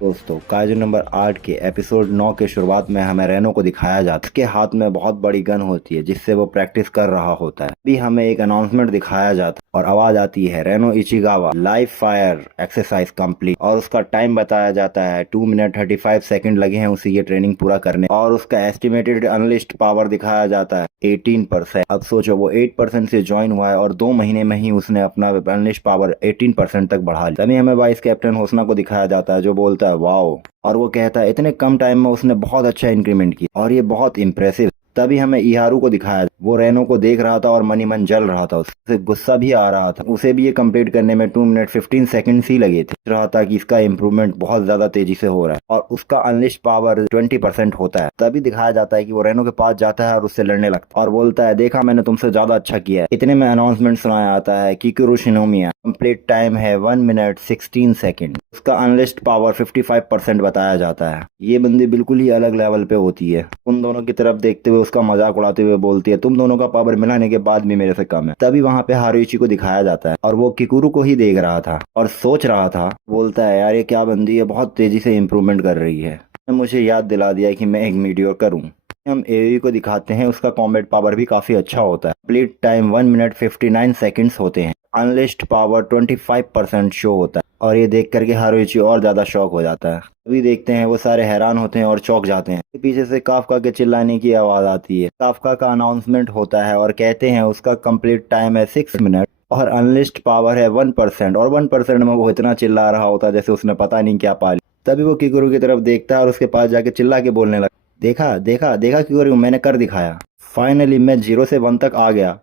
दोस्तों काजू नंबर 8 के एपिसोड 9 के शुरुआत में हमें रेनो को दिखाया जाता है। उसके हाथ में बहुत बड़ी गन होती है जिससे वो प्रैक्टिस कर रहा होता है। अभी हमें एक अनाउंसमेंट दिखाया जाता है और आवाज आती है Reno Ichigawa live fire exercise complete और उसका टाइम बताया जाता है 2 मिनट 35 सेकंड लगे हैं उसे ये ट्रेनिंग पूरा करने और उसका एस्टिमेटेड अनलिस्ट पावर दिखाया जाता है 18%। अब सोचो वो 8% से ज्वाइन हुआ है और 2 महीने में ही उसने अपना अनलिस्ट पावर 18% तक बढ़ा लिया। तभी हमें वाइस कैप्टन होसना को दिखाया जाता है जो बोलता है वाओ और वो कहता है इतने कम टाइम में उसने बहुत अच्छा इंक्रीमेंट किया और ये बहुत इंप्रेसिव। तभी हमें इहारू को दिखाया वो रेनो को देख रहा था और मन ही मन जल रहा था। उसे गुस्सा भी आ रहा था। उसे भी ये कंप्लीट करने में 2 मिनट 15 सेकंड्स ही लगे थे। रहा था कि इसका इंप्रूवमेंट बहुत ज्यादा तेजी से हो रहा है और उसका अनलिस्ट पावर 20% होता है। तभी दिखाया जाता है कि वो रेनो के पास जाता है और उससे लड़ने लगता है और बोलता है देखा मैंने तुमसे ज्यादा अच्छा किया है। इतने में अनाउंसमेंट सुनाया आता है किकुरु शिनोमिया कंप्लीट टाइम है 1 मिनट 16 सेकंड। उसका अनलिस्ट पावर 55% बताया जाता है। ये बंदी बिल्कुल ही अलग लेवल पे होती है। उन दोनों की तरफ देखते हुए उसका मजाक उड़ाते हुए बोलती है तुम दोनों का पावर मिलाने के बाद भी मेरे से कम है। तभी वहां पे हारुइची को दिखाया जाता है और वो किकुरु को ही देख रहा था और सोच रहा था। बोलता है यार ये क्या बंदी है बहुत तेजी से इम्प्रूवमेंट कर रही है। मुझे याद दिला दिया कि मैं एक मीडियोकर हूँ। हम एओई को दिखाते हैं उसका कॉम्बैट पावर भी काफी अच्छा होता है। कंप्लीट टाइम 1 मिनट 59 सेकंड्स होते हैं। अनलिस्ट पावर 25% शो होता है और ये देख करके हारुइची और ज्यादा शॉक हो जाता है। अभी देखते हैं वो सारे हैरान होते हैं और चौंक जाते हैं। पीछे से काफका के चिल्लाने की आवाज आती है। काफका का अनाउंसमेंट होता है और कहते हैं उसका कंप्लीट टाइम है 6 मिनट और अनलिस्ट पावर है 1% और 1% में वो इतना चिल्ला रहा होता है जैसे उसने पता नहीं क्या पा लिया। तभी वो किकुरु की तरफ देखता है और उसके पास जाके चिल्ला के बोलने लगता देखा देखा देखा किकुरु मैंने कर दिखाया। फाइनली मैं 0 से 1 तक आ गया।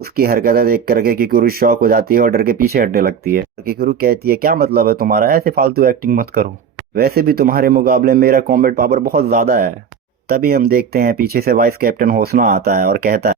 उसकी हरकतें देख करके किकुरु शॉक हो जाती है और डर के पीछे हटने लगती है। किकुरु कहती है क्या मतलब है तुम्हारा ऐसे फालतू एक्टिंग मत करो। वैसे भी तुम्हारे मुकाबले मेरा कॉम्बैट पावर बहुत ज्यादा है। तभी हम देखते हैं पीछे से वाइस कैप्टन होसना आता है और कहता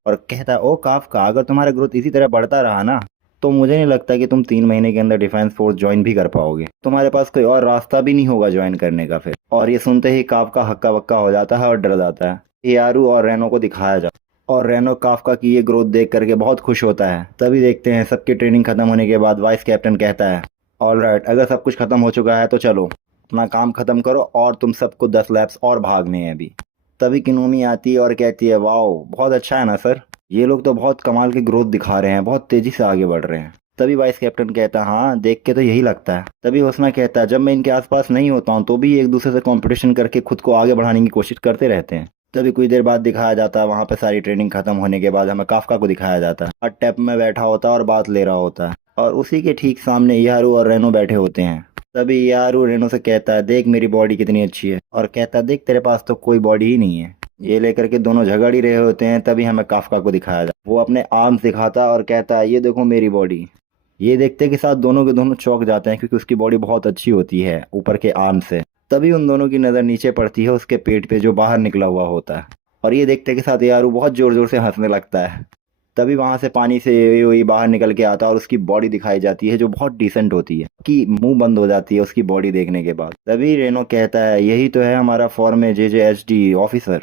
है ओ काफका अगर तुम्हारा ग्रोथ इसी तरह बढ़ता रहा ना तो मुझे नहीं लगता कि तुम 3 महीने के अंदर डिफेंस फोर्स ज्वाइन भी कर पाओगे। तुम्हारे पास कोई और रास्ता भी नहीं होगा ज्वाइन करने का फिर। और ये सुनते ही काफका हक्का बक्का हो जाता है और डर जाता है। यारू और रेनो को दिखाया जाता है और रेनो काफका की ये ग्रोथ देख करके बहुत खुश होता है। तभी देखते हैं सबकी ट्रेनिंग खत्म होने के बाद वाइस कैप्टन कहता है ऑल राइट अगर सब कुछ खत्म हो चुका है तो चलो अपना काम खत्म करो और तुम सबको 10 लैप्स और भागने हैं अभी। तभी किनोमी आती है और कहती है वाओ बहुत अच्छा है ना सर। ये लोग तो बहुत कमाल की ग्रोथ दिखा रहे हैं बहुत तेजी से आगे बढ़ रहे हैं। तभी वाइस कैप्टन कहता है हाँ देख के तो यही लगता है। तभी होसना कहता है जब मैं इनके आसपास नहीं होता हूँ तो भी एक दूसरे से कंपटीशन करके खुद को आगे बढ़ाने की कोशिश करते रहते हैं। तभी कुछ देर बाद दिखाया जाता है वहां पे सारी ट्रेनिंग खत्म होने के बाद हमें काफका को दिखाया जाता है। हर टैप में बैठा होता है और बात ले रहा होता है और उसी के ठीक सामने यारू और रेनो बैठे होते हैं। तभी यारू रेनो से कहता है देख मेरी बॉडी कितनी अच्छी है और कहता है देख तेरे पास तो कोई बॉडी ही नहीं है। ये लेकर के दोनों झगड़ ही रहे होते हैं। तभी हमें काफका को दिखाया जाता वो अपने आर्म्स दिखाता है और कहता है ये देखो मेरी बॉडी। ये देखते के साथ दोनों के दोनों चौंक जाते हैं क्योंकि उसकी बॉडी बहुत अच्छी होती है ऊपर के आर्म से। तभी उन दोनों की नज़र नीचे पड़ती है उसके पेट पे जो बाहर निकला हुआ होता है और ये देखते के साथ यारू बहुत जोर जोर से हंसने लगता है। तभी वहां से पानी से ये बाहर निकल के आता है और उसकी बॉडी दिखाई जाती है जो बहुत डिसेंट होती है कि मुंह बंद हो जाती है उसकी बॉडी देखने के बाद। तभी रेनो कहता है यही तो है हमारा फॉर्म में JJHD ऑफिसर।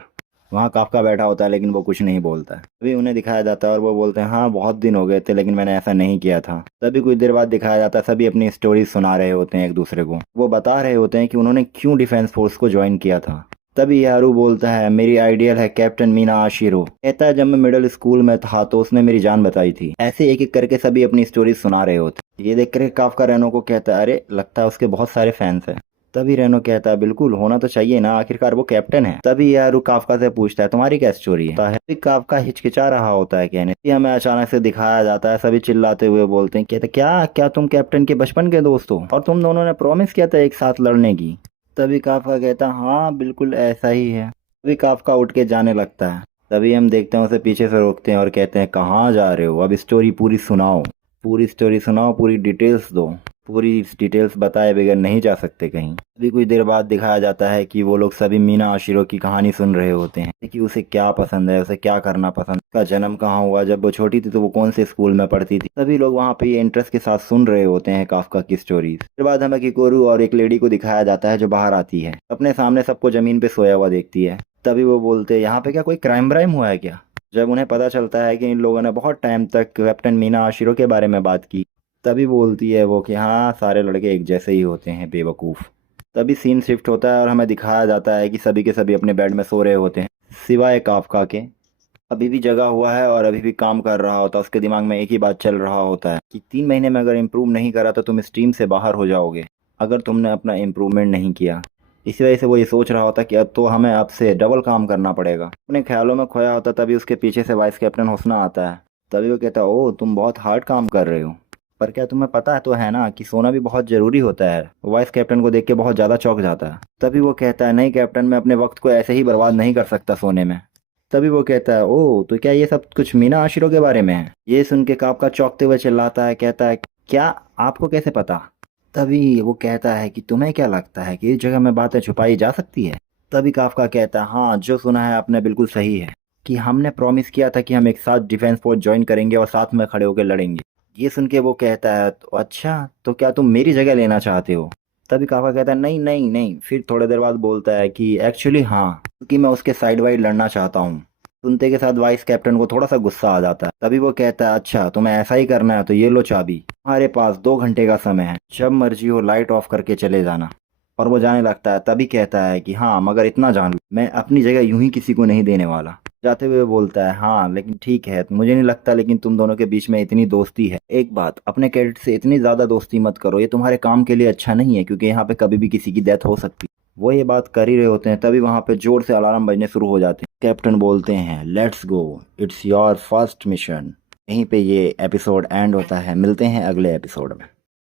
वहाँ काफका बैठा होता है लेकिन वो कुछ नहीं बोलता है। तभी उन्हें दिखाया जाता है और वो बोलते हैं हाँ बहुत दिन हो गए थे लेकिन मैंने ऐसा नहीं किया था। तभी कुछ देर बाद दिखाया जाता है सभी अपनी स्टोरी सुना रहे होते हैं एक दूसरे को। वो बता रहे होते हैं कि उन्होंने क्यों डिफेंस फोर्स को ज्वाइन किया था। तभी यारू बोलता है मेरी आइडियल है कैप्टन मीना आशिरो। कहता है जब मैं मिडिल स्कूल में था तो उसने मेरी जान बचाई थी। ऐसे एक एक करके सभी अपनी स्टोरी सुना रहे होते। ये देख कर काफका रेनो को कहता है अरे लगता है उसके बहुत सारे फैंस हैं। तभी रेनो कहता है बिल्कुल होना तो चाहिए ना आखिरकार वो कैप्टन है। तभी यारू काफका से पूछता है तुम्हारी क्या स्टोरी है। तभी काफका हिचकिचा रहा होता है कहने। हमें अचानक से दिखाया जाता है सभी चिल्लाते हुए बोलते हैं कहते क्या क्या तुम कैप्टन के बचपन के दोस्त हो और तुम दोनों ने प्रॉमिस किया था एक साथ लड़ने की। तभी काफका कहता हाँ बिल्कुल ऐसा ही है। तभी काफका उठ के जाने लगता है। तभी हम देखते हैं उसे पीछे से रोकते हैं और कहते हैं कहाँ जा रहे हो अब स्टोरी पूरी सुनाओ। पूरी स्टोरी सुनाओ पूरी डिटेल्स दो। पूरी डिटेल्स बताए बगैर नहीं जा सकते कहीं। अभी कुछ देर बाद दिखाया जाता है कि वो लोग सभी मीना आशिरो की कहानी सुन रहे होते हैं कि उसे क्या पसंद है उसे क्या करना पसंद उसका जन्म कहाँ हुआ जब वो छोटी थी तो वो कौन से स्कूल में पढ़ती थी। सभी लोग वहाँ पे इंटरेस्ट के साथ सुन रहे होते हैं काफका की स्टोरीज। फिर बाद हमें किकोरू और एक लेडी को दिखाया जाता है जो बाहर आती है अपने सामने सबको जमीन पे सोया हुआ देखती है। तभी वो बोलते हैं यहाँ पे क्या कोई क्राइम व्राइम हुआ है क्या। जब उन्हें पता चलता है कि इन लोगों ने बहुत टाइम तक कैप्टन मीना आशिरो के बारे में बात की तभी बोलती है वो कि हाँ सारे लड़के एक जैसे ही होते हैं बेवकूफ़। तभी सीन शिफ्ट होता है और हमें दिखाया जाता है कि सभी के सभी अपने बेड में सो रहे होते हैं, सिवाय काफका के। अभी भी जगा हुआ है और अभी भी काम कर रहा होता है। उसके दिमाग में एक ही बात चल रहा होता है कि 3 महीने में अगर इम्प्रूव नहीं करा तो तुम इस टीम से बाहर हो जाओगे, अगर तुमने अपना इम्प्रूवमेंट नहीं किया। इसी वजह से वो ये सोच रहा होता कि अब तो हमें आपसे डबल काम करना पड़ेगा। अपने ख्यालों में खोया होता तभी उसके पीछे से वाइस कैप्टन हुस्ना आता है। तभी वो कहता है, ओ तुम बहुत हार्ड काम कर रहे हो, पर क्या तुम्हें पता है तो है ना कि सोना भी बहुत ज़रूरी होता है। वाइस कैप्टन को देख के बहुत ज़्यादा चौंक जाता है। तभी वो कहता है, नहीं कैप्टन, मैं अपने वक्त को ऐसे ही बर्बाद नहीं कर सकता सोने में। तभी वो कहता है, ओ तो क्या ये सब कुछ मीना आशिरों के बारे में है? ये सुन के काफका चौंकते हुए चिल्लाता है, कहता है, क्या? आपको कैसे पता? तभी वो कहता है कि तुम्हें क्या लगता है कि इस जगह में बातें छुपाई जा सकती है? तभी काफका कहता है, हाँ जो सुना है आपने बिल्कुल सही है, कि हमने प्रॉमिस किया था कि हम एक साथ डिफेंस फोर्स ज्वाइन करेंगे और साथ में खड़े होकर लड़ेंगे। ये सुन के वो कहता है, तो अच्छा तो क्या तुम मेरी जगह लेना चाहते हो? तभी काका कहता है, नहीं नहीं नहीं। फिर थोड़ी देर बाद बोलता है कि एक्चुअली हाँ, क्योंकि मैं उसके साइड वाइड लड़ना चाहता हूँ। सुनते के साथ वाइस कैप्टन को थोड़ा सा गुस्सा आ जाता है। तभी वो कहता है, अच्छा तुम्हें ऐसा ही करना है तो ये लो चाबी, तुम्हारे पास 2 घंटे का समय है, जब मर्जी हो लाइट ऑफ करके चले जाना। और वो जाने लगता है। तभी कहता है कि हाँ, मगर इतना जान लो, मैं अपनी जगह यूं ही किसी को नहीं देने वाला। जाते हुए बोलता है, हाँ लेकिन ठीक है, मुझे नहीं लगता, लेकिन तुम दोनों के बीच में इतनी दोस्ती है। एक बात, अपने कैडेट से इतनी ज़्यादा दोस्ती मत करो, ये तुम्हारे काम के लिए अच्छा नहीं है, क्योंकि यहाँ पे कभी भी किसी की डेथ हो सकती है। वो ये बात कर ही रहे होते हैं, तभी वहाँ पे जोर से अलार्म बजने शुरू हो जाते हैं। कैप्टन बोलते हैं, let's go, it's your first mission. यहीं पे ये एपिसोड एंड होता है। मिलते हैं अगले एपिसोड में।